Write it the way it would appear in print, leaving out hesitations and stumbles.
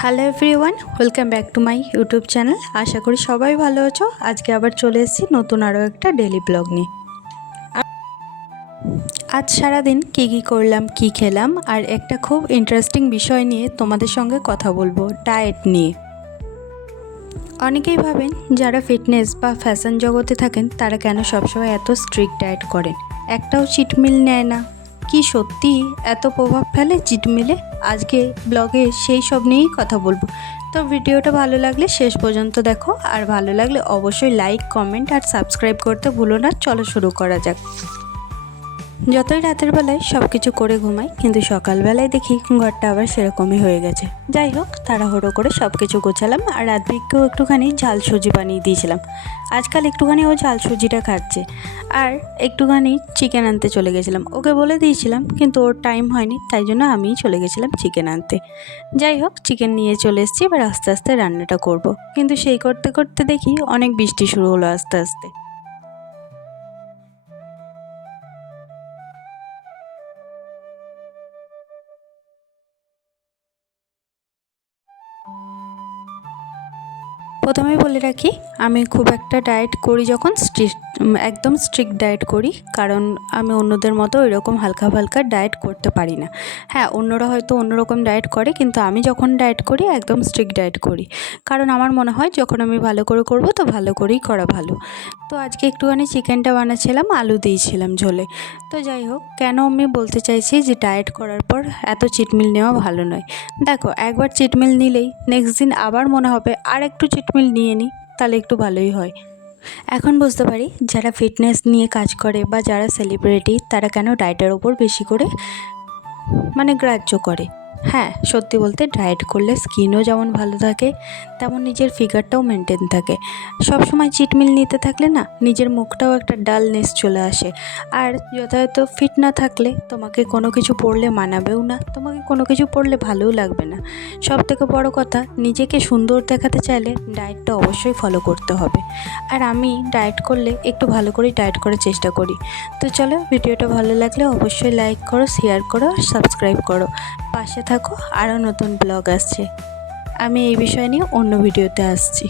Hello everyone, welcome back to my YouTube channel. আশা করি সবাই ভালো আছো। আজকে আবার চলে এসেছি নতুন আরও একটা ডেলি ব্লগ নিয়ে। আজ সারাদিন কী করলাম, কী খেলাম, আর একটা খুব ইন্টারেস্টিং বিষয় নিয়ে তোমাদের সঙ্গে কথা বলবো, ডায়েট নিয়ে। অনেকেই ভাবেন যারা ফিটনেস বা ফ্যাশন জগতে থাকেন তারা কেন সবসময় এত স্ট্রিক্ট ডায়েট করেন, একটাও চিট মিল নেয় না। কি সত্যি এত প্রভাব ফেলে চিট মিলে? আজকে ব্লগে সেই সব নিয়েই কথা বলবো। তো ভিডিওটা ভালো লাগলে শেষ পর্যন্ত দেখো, আর ভালো লাগলে অবশ্যই লাইক, কমেন্ট আর সাবস্ক্রাইব করতে ভুলো না। চলো শুরু করা যাক। যতই রাতের বেলায় সব কিছু করে ঘুমাই, কিন্তু সকালবেলায় দেখি ঘরটা আবার সেরকমই হয়ে গেছে। যাই হোক, তাড়াহুড়ো করে সব কিছু গোছালাম, আর রাতবিককেও একটুখানি ঝাল সুজি বানিয়ে দিয়েছিলাম। আজকাল একটুখানি ও ঝাল সুজিটা খাচ্ছে। আর একটুখানি চিকেন আনতে চলে গেছিলাম, ওকে বলে দিয়েছিলাম কিন্তু ওর টাইম হয়নি, তাই জন্য আমিই চলে গেছিলাম চিকেন আনতে। যাই হোক, চিকেন নিয়ে চলে এসেছি, এবার আস্তে আস্তে রান্নাটা করব। কিন্তু সেই করতে করতে দেখি অনেক বৃষ্টি শুরু হলো আস্তে আস্তে। প্রথমেই বলে রাখি, আমি খুব একটা ডায়েট করি যখন একদম স্ট্রিক্ট ডায়েট করি, কারণ আমি অন্যদের মতো এরকম হালকা ফালকা ডায়েট করতে পারি না। হ্যাঁ, অন্যরা হয়তো অন্যরকম ডায়েট করে, কিন্তু আমি যখন ডায়েট করি একদম স্ট্রিক্ট ডায়েট করি। কারণ আমার মনে হয় যখন আমি ভালো করে করব তো ভালো করেই করা ভালো। তো আজকে একটুখানি চিকেনটা বানাচ্ছিলাম, আলু দিয়েছিলাম ঝোলে। তো যাই হোক, কেন আমি বলতে চাইছি যে ডায়েট করার পর এত চিটমিল নেওয়া ভালো নয়। দেখো, একবার চিটমিল নিলেই নেক্সট দিন আবার মনে হবে আর একটু চিটমিল নিয়ে নিই, তাহলে একটু ভালোই হয়। এখন বুঝতে পারি যারা ফিটনেস নিয়ে কাজ করে বা যারা সেলিব্রিটি তারা কেন ডায়েটের ওপর বেশি করে গ্রাহ্য করে। হ্যাঁ, সত্যি বলতে ডায়েট করলে স্কিনও যেমন ভালো থাকে, তেমন নিজের ফিগারটাও মেনটেন থাকে। সব সময় চিটমিল নিতে থাকলে না, নিজের মুখটাও একটা ডালনেস চলে আসে। আর যথাযথ ফিট না থাকলে তোমাকে কোনো কিছু পরলে মানাবেও না, তোমাকে কোনো কিছু পরলে ভালোও লাগবে না। সব থেকে বড় কথা, নিজেকে সুন্দর দেখাতে চাইলে ডায়েটটা অবশ্যই ফলো করতে হবে। আর আমি ডায়েট করলে একটু ভালো করেই ডায়েট করার চেষ্টা করি। তো চলো, ভিডিওটা ভালো লাগলে অবশ্যই লাইক করো, শেয়ার করো আর সাবস্ক্রাইব করো। পাশে থাকো, আরও নতুন ব্লগ আসছে। আমি এই বিষয় নিয়ে অন্য ভিডিওতে আসছি।